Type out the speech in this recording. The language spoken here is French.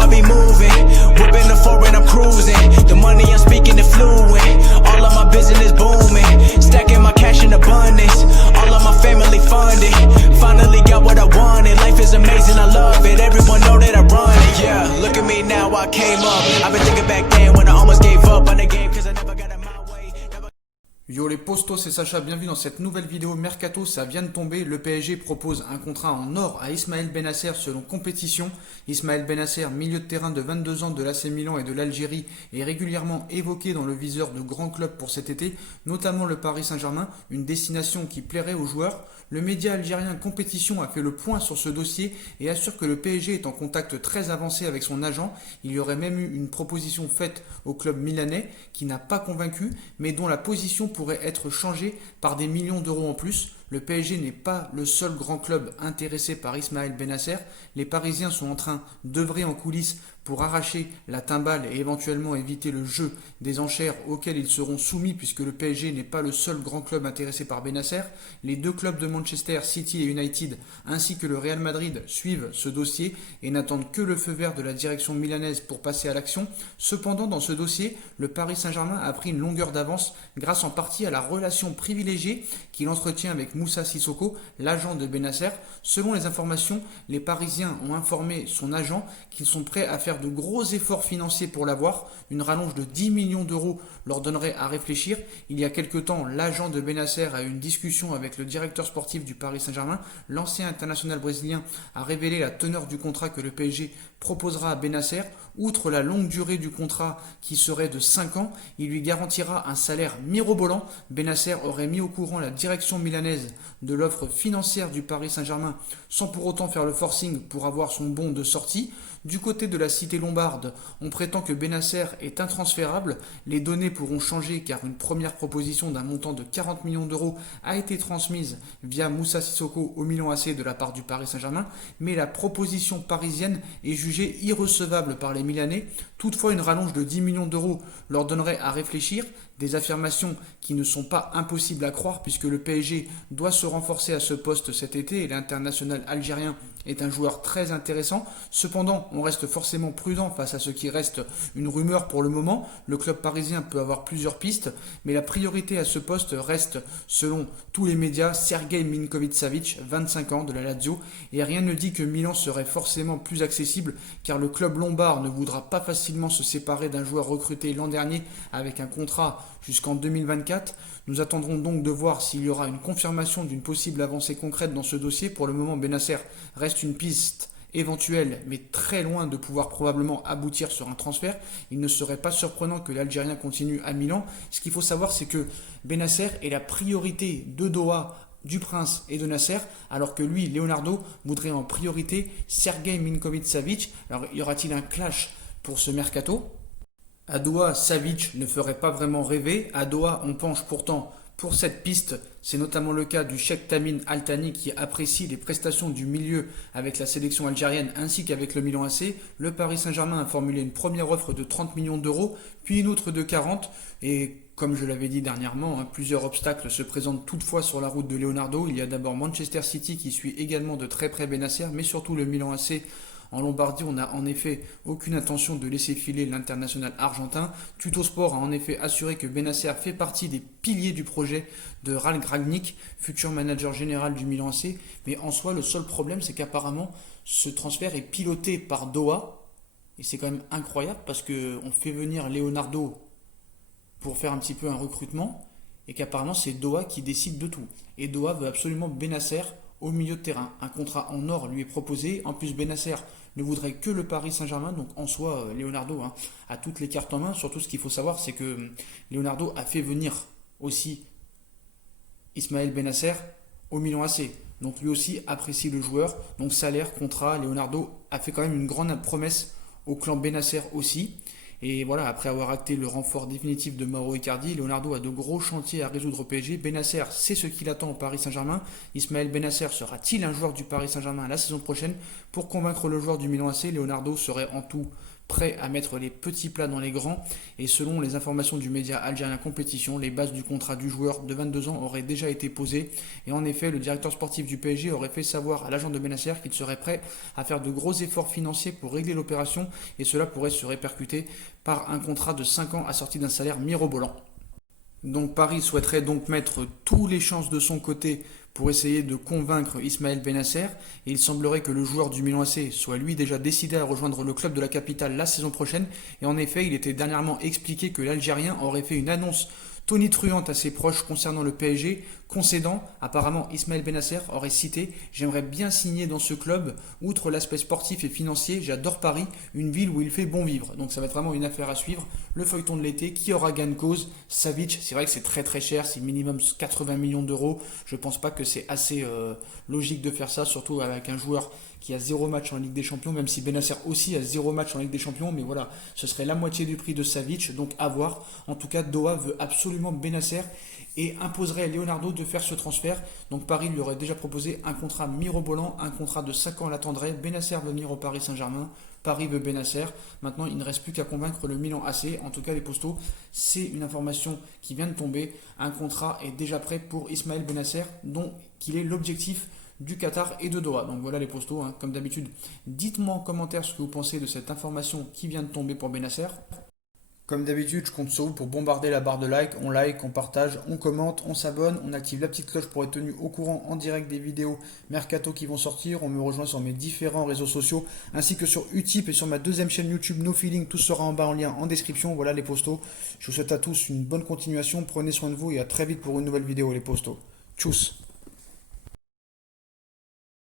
I be moving. Whipping the foreign, I'm cruising. The money I'm speaking is fluent. All of my business booming. Stacking my cash in abundance. All of my family funded. Finally got what I wanted. Life is amazing, I love it. Everyone know that I run it. Yeah, look at me now, I came up. I've been thinking back then when I almost gave up on the game, cause I never got in my way. Yo les postos, c'est Sacha, bienvenue dans cette nouvelle vidéo Mercato, ça vient de tomber, le PSG propose un contrat en or à Ismaël Bennacer selon compétition. Ismaël Bennacer, milieu de terrain de 22 ans de l'AC Milan et de l'Algérie, est régulièrement évoqué dans le viseur de grands clubs pour cet été, notamment le Paris Saint-Germain, une destination qui plairait aux joueurs. Le média algérien Compétition a fait le point sur ce dossier et assure que le PSG est en contact très avancé avec son agent. Il y aurait même eu une proposition faite au club milanais qui n'a pas convaincu, mais dont la position pourrait être changée par des millions d'euros en plus. Le PSG n'est pas le seul grand club intéressé par Ismaël Bennacer. Les Parisiens sont en train d'œuvrer en coulisses pour arracher la timbale et éventuellement éviter le jeu des enchères auxquelles ils seront soumis puisque le PSG n'est pas le seul grand club intéressé par Bennacer. Les deux clubs de Manchester City et United ainsi que le Real Madrid suivent ce dossier et n'attendent que le feu vert de la direction milanaise pour passer à l'action. Cependant, dans ce dossier, le Paris Saint-Germain a pris une longueur d'avance grâce en partie à la relation privilégiée qu'il entretient avec Moussa Sissoko, l'agent de Bennacer. Selon les informations, les Parisiens ont informé son agent qu'ils sont prêts à faire de gros efforts financiers pour l'avoir. Une rallonge de 10 millions d'euros leur donnerait à réfléchir. Il y a quelque temps, l'agent de Bennacer a eu une discussion avec le directeur sportif du Paris Saint-Germain. L'ancien international brésilien a révélé la teneur du contrat que le PSG proposera à Bennacer. Outre la longue durée du contrat qui serait de 5 ans, il lui garantira un salaire mirobolant. Bennacer aurait mis au courant la direction milanaise de l'offre financière du Paris Saint-Germain sans pour autant faire le forcing pour avoir son bon de sortie. Du côté de la cité lombarde, on prétend que Bennacer est intransférable. Les données pourront changer car une première proposition d'un montant de 40 millions d'euros a été transmise via Moussa Sissoko au Milan AC de la part du Paris Saint-Germain, mais la proposition parisienne est jugée irrecevable par les Milanais. Toutefois, une rallonge de 10 millions d'euros leur donnerait à réfléchir. Des affirmations qui ne sont pas impossibles à croire puisque le PSG doit se renforcer à ce poste cet été et l'international algérien est un joueur très intéressant. Cependant, on reste forcément prudent face à ce qui reste une rumeur pour le moment. Le club parisien peut avoir plusieurs pistes, mais la priorité à ce poste reste, selon tous les médias, Sergej Milinkovic-Savic, 25 ans, de la Lazio, et rien ne dit que Milan serait forcément plus accessible, car le club lombard ne voudra pas facilement se séparer d'un joueur recruté l'an dernier avec un contrat jusqu'en 2024. Nous attendrons donc de voir s'il y aura une confirmation d'une possible avancée concrète dans ce dossier. Pour le moment, Bennacer reste une piste éventuelle, mais très loin de pouvoir probablement aboutir sur un transfert. Il ne serait pas surprenant que l'Algérien continue à Milan. Ce qu'il faut savoir, c'est que Bennacer est la priorité de Doha, du Prince et de Nasser, alors que lui, Leonardo, voudrait en priorité Sergej Milinkovic-Savic. Alors, y aura-t-il un clash pour ce mercato ? À Doha, Savic ne ferait pas vraiment rêver. À Doha, on penche pourtant pour cette piste. C'est notamment le cas du Cheikh Tamim Al Thani qui apprécie les prestations du milieu avec la sélection algérienne ainsi qu'avec le Milan AC. Le Paris Saint-Germain a formulé une première offre de 30 millions d'euros, puis une autre de 40. Et comme je l'avais dit dernièrement, plusieurs obstacles se présentent toutefois sur la route de Leonardo. Il y a d'abord Manchester City qui suit également de très près Bennacer, mais surtout le Milan AC. En Lombardie, on n'a en effet aucune intention de laisser filer l'international argentin. Tuttosport a en effet assuré que Bennacer fait partie des piliers du projet de Ralf Rangnick, futur manager général du Milan AC. Mais en soi, le seul problème, c'est qu'apparemment, ce transfert est piloté par Doha. Et c'est quand même incroyable parce qu'on fait venir Leonardo pour faire un petit peu un recrutement et qu'apparemment, c'est Doha qui décide de tout. Et Doha veut absolument Bennacer au milieu de terrain. Un contrat en or lui est proposé. En plus, Bennacer ne voudrait que le Paris Saint-Germain. Donc en soi, Leonardo a toutes les cartes en main. Surtout, ce qu'il faut savoir, c'est que Leonardo a fait venir aussi Ismaël Bennacer au Milan AC. Donc lui aussi apprécie le joueur. Donc salaire, contrat, Leonardo a fait quand même une grande promesse au clan Bennacer aussi. Et voilà, après avoir acté le renfort définitif de Mauro Icardi, Leonardo a de gros chantiers à résoudre au PSG. Bennacer sait ce qu'il attend au Paris Saint-Germain. Ismaël Bennacer sera-t-il un joueur du Paris Saint-Germain la saison prochaine? Pour convaincre le joueur du Milan AC, Leonardo serait en tout prêt à mettre les petits plats dans les grands. Et selon les informations du média algérien Compétition, les bases du contrat du joueur de 22 ans auraient déjà été posées. Et en effet, le directeur sportif du PSG aurait fait savoir à l'agent de Benasser qu'il serait prêt à faire de gros efforts financiers pour régler l'opération. Et cela pourrait se répercuter par un contrat de 5 ans assorti d'un salaire mirobolant. Donc Paris souhaiterait donc mettre tous les chances de son côté pour essayer de convaincre Ismaël Benasser. Et il semblerait que le joueur du Milan AC soit lui déjà décidé à rejoindre le club de la capitale la saison prochaine. Et en effet, il était dernièrement expliqué que l'Algérien aurait fait une annonce tonitruante à ses proches concernant le PSG, concédant, apparemment Ismaël Benasser aurait cité « J'aimerais bien signer dans ce club, outre l'aspect sportif et financier, j'adore Paris, une ville où il fait bon vivre ». Donc ça va être vraiment une affaire à suivre. Le feuilleton de l'été, qui aura gain de cause? Savic, c'est vrai que c'est très très cher, c'est minimum 80 millions d'euros. Je ne pense pas que c'est assez logique de faire ça, surtout avec un joueur qui a 0 match en Ligue des Champions, même si Benasser aussi a 0 match en Ligue des Champions, mais voilà, ce serait la moitié du prix de Savic, donc à voir. En tout cas, Doha veut absolument Benasser et imposerait à Leonardo de faire ce transfert. Donc Paris lui aurait déjà proposé un contrat mirobolant, un contrat de 5 ans l'attendrait. Benasser veut venir au Paris Saint-Germain, Paris veut Benasser. Maintenant, il ne reste plus qu'à convaincre le Milan AC. En tout cas, les postos, c'est une information qui vient de tomber. Un contrat est déjà prêt pour Ismaël Benasser, dont il est l'objectif du Qatar et de Doha. Donc voilà les postos, hein. Comme d'habitude, dites-moi en commentaire ce que vous pensez de cette information qui vient de tomber pour Benasser. Comme d'habitude, je compte sur vous pour bombarder la barre de like, on partage, on commente, on s'abonne, on active la petite cloche pour être tenu au courant en direct des vidéos Mercato qui vont sortir. On me rejoint sur mes différents réseaux sociaux ainsi que sur Utip et sur ma deuxième chaîne YouTube No Feeling. Tout sera en bas en lien en description. Voilà les postos. Je vous souhaite à tous une bonne continuation. Prenez soin de vous et à très vite pour une nouvelle vidéo les postos. Tchuss.